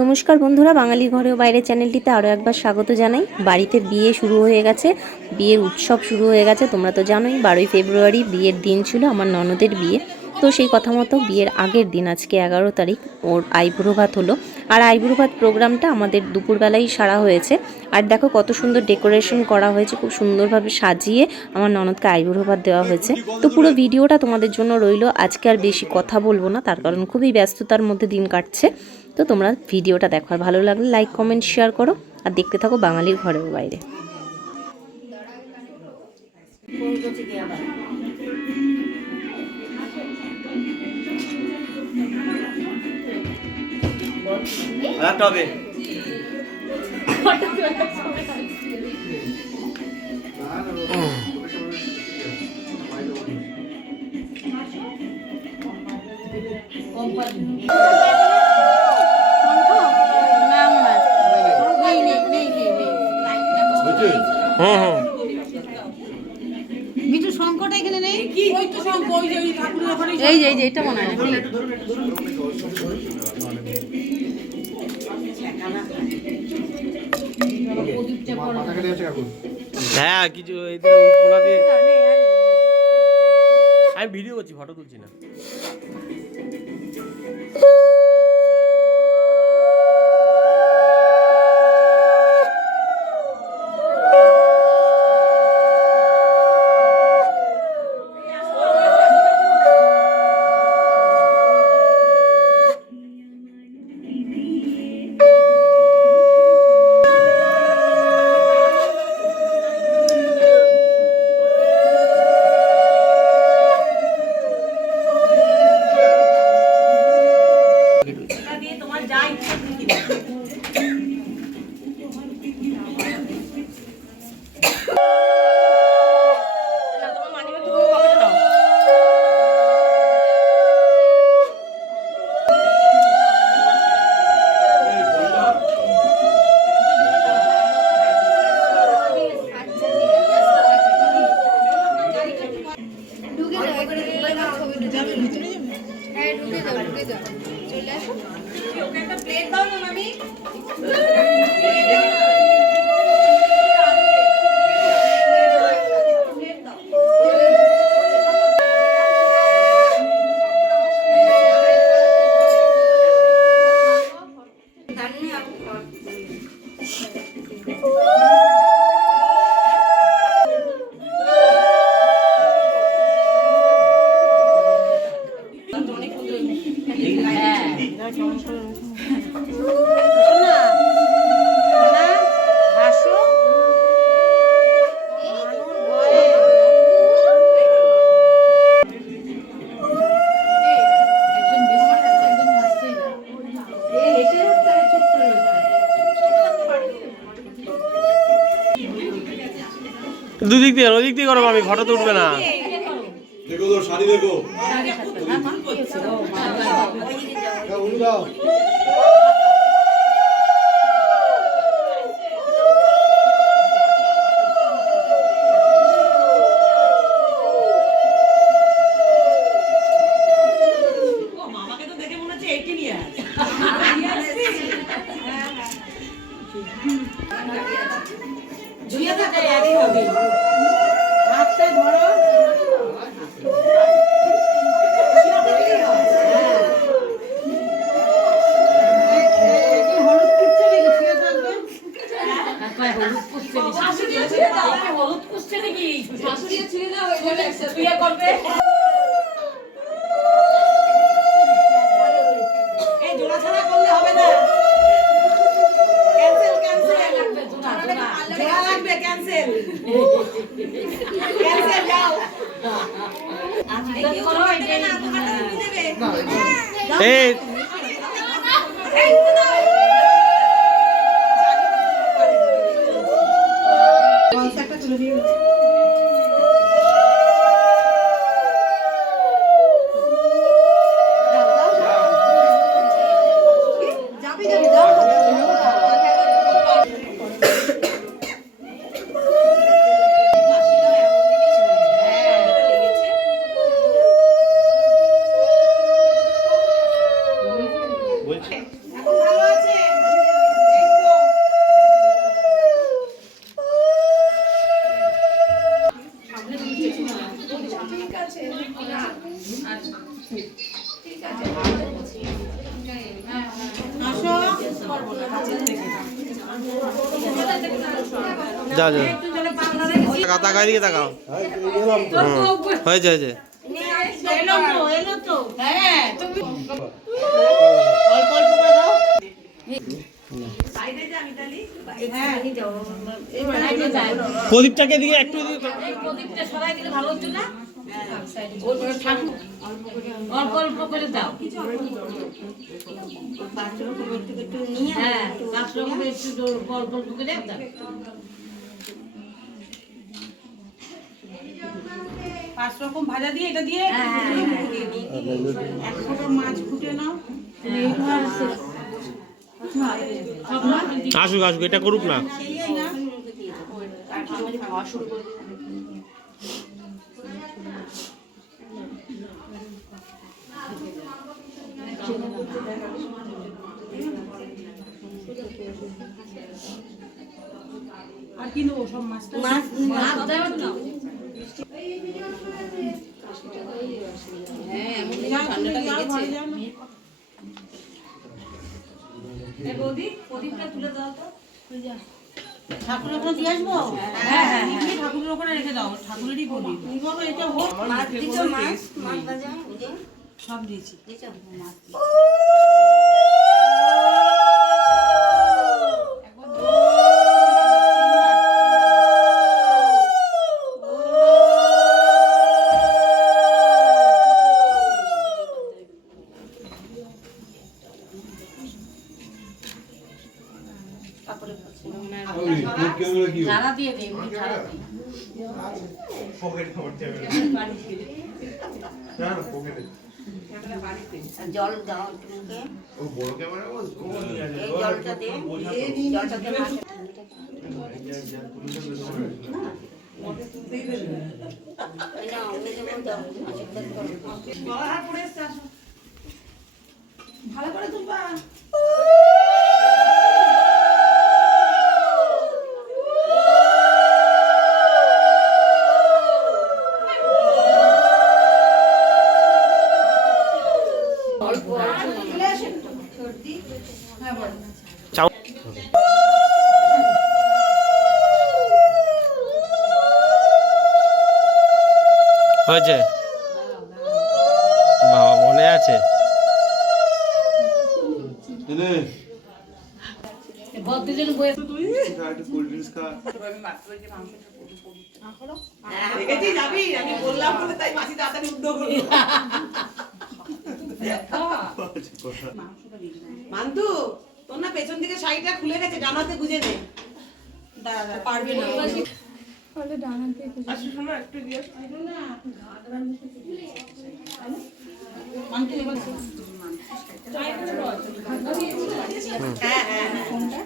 নমস্কার বন্ধুরা, বাঙালি ঘরে ও বাইরে চ্যানেলটিতে আরও একবার স্বাগত জানাই। বাড়িতে বিয়ে শুরু হয়ে গেছে, বিয়ের উৎসব শুরু হয়ে গেছে। তোমরা তো জানোই 12ই ফেব্রুয়ারি বিয়ের দিন ছিল আমার ননদের বিয়ে। তো সেই কথা মতো বিয়ের আগের দিন, আজকে 11 তারিখ, ওর আইবুড়ো ভাত হলো। আর আইবুড়ো ভাত প্রোগ্রামটা আমাদের দুপুরবেলাই সারা হয়েছে। আর দেখো কত সুন্দর ডেকোরেশন করা হয়েছে, খুব সুন্দরভাবে সাজিয়ে আমার ননদকে আইবুড়ো ভাত দেওয়া হয়েছে। তো পুরো ভিডিওটা তোমাদের জন্য রইলো। আজকে আর বেশি কথা বলবো না, তার কারণ খুবই ব্যস্ততার মধ্যে দিন কাটছে। তো তোমরা ভিডিওটা দেখো, আর ভালো লাগলে লাইক কমেন্ট শেয়ার করো, আর দেখতে থাকো বাঙালির ঘরের বাইরে। মিঠু শঙ্করটা এখানে নেই কি? ওই তো শঙ্ক, ওই যে ঠাকুরের ওখানে এই যে এটা মনে হয় হ্যাঁ কিছু কোলা দিয়ে আমি ভিডিও করছি, ফটো তুলছি না। দুদিক দিয়ে ওদিক দিয়ে করো, আমি ফটো তুলবে না। দেখো তো শাড়ি দেখো। মামাকে তো দেখে মনে হচ্ছে 18 ইয়ার। জুইয়া থাকে একই হবে। হাতটা ধরো। এই বলছি এখন ভালো আছে। যাও যাও তাকাও দিকে তাকাও হয়েছে হয়েছে এলো তো হ্যাঁ তুমি অল্প অল্প করে দাও সাইডে যা মিতালি হ্যাঁ প্রদীপটাকে দিকে একটু প্রদীপটা সরাই দিলে ভালো হতো না ঠাকুর অল্প অল্প করে দাও হ্যাঁ 5 রকম একটু অল্প অল্প করে দাও 5 রকম ভাজা দিয়ে এটা দিয়ে এক ফোঁটা মাছ ফুটে নাও আসুক আসুক এটা করুক না আর কি নেবো সব মাছটা মাছ দাও না হ্যাঁ এমন ঠান্ডাটা লেগেছে এই বৌদি প্রদীপটা তুলে দাও তো ঠাকুরের ওখানে দিয়ে আসবো হ্যাঁ হ্যাঁ ঠাকুরের ওখানে রেখে দাও ঠাকুরেরই প্রদীপ এইভাবে এটা হোক মাছ দিছো মাছ ভাজা সব দিয়েছি মাছ ঝাড়া দিয়ে দে ঝাড়া দিয়ে জল দাও তুমি ও বড় ক্যামেরা এই জলটা দে জলটা দে ভালো করে তুলবা হয়েছে বাবা মনে আছে বদ্দিন বই তুই কোল্ড ড্রিঙ্কস খা দেখেছি যাবি আমি বললাম বলে তাই মাসি তাড়াতাড়ি উদ্যোগ হলো মান্তু তোর না পেছন দিকে শাড়িটা খুলে গেছে ডানাতে গুজে নে পারবে না আচ্ছা শোনো একটু দিয়ে মানতে এবার হ্যাঁ হ্যাঁ ফোনটা